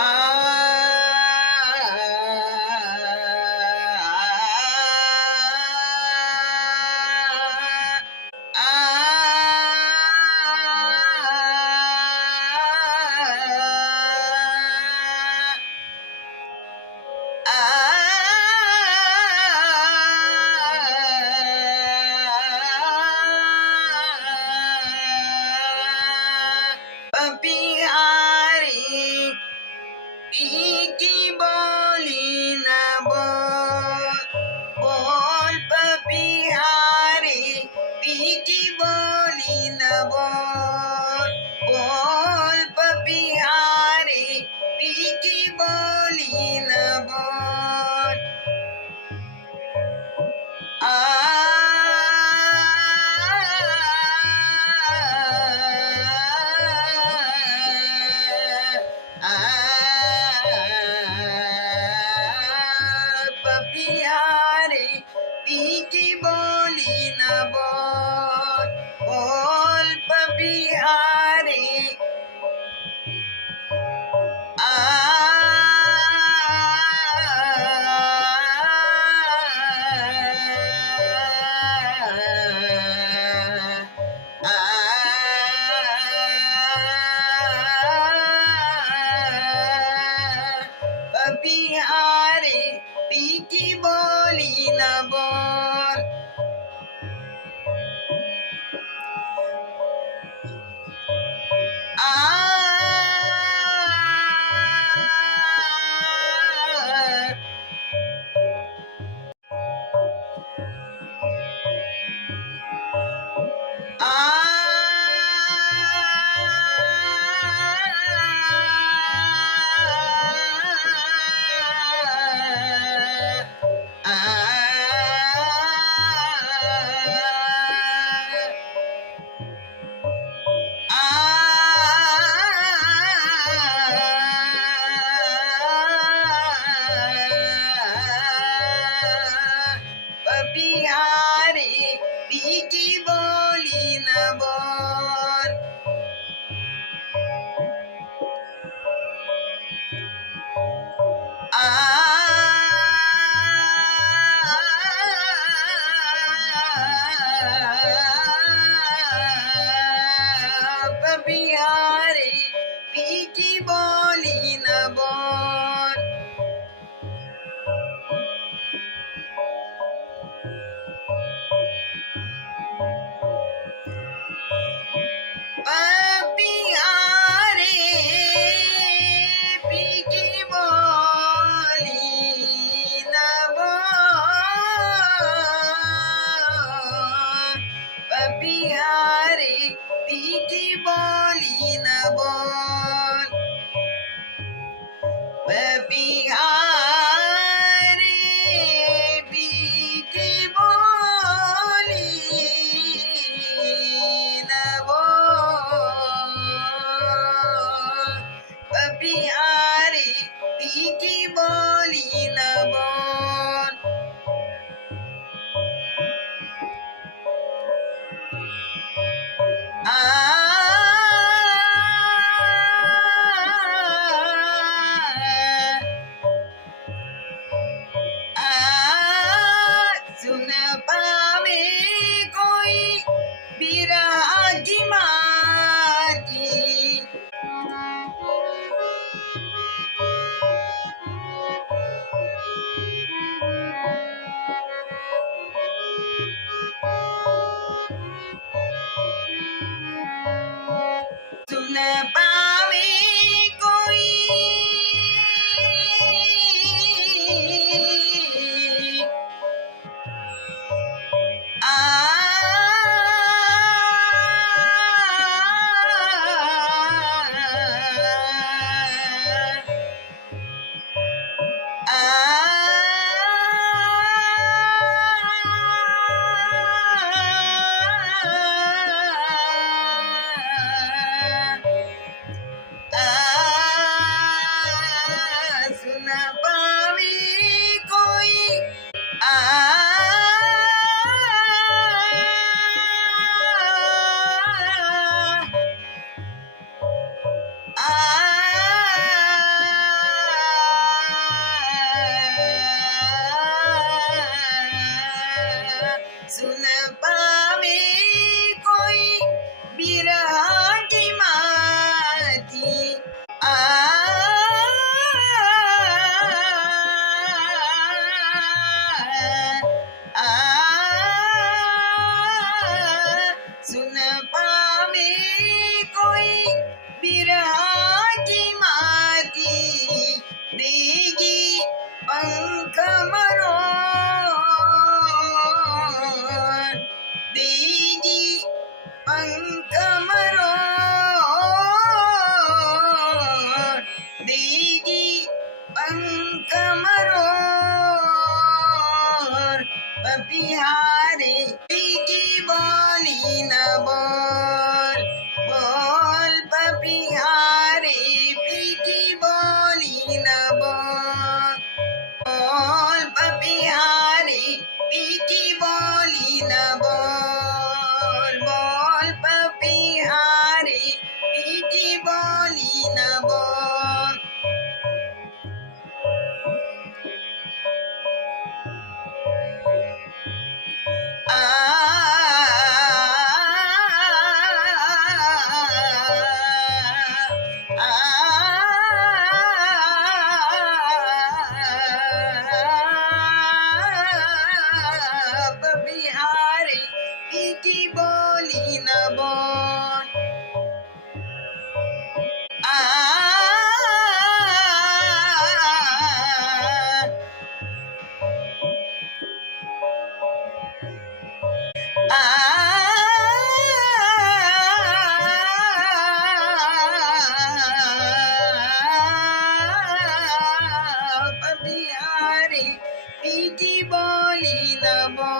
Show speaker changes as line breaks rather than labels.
I Iggy Bihari की बोली न बोल যাব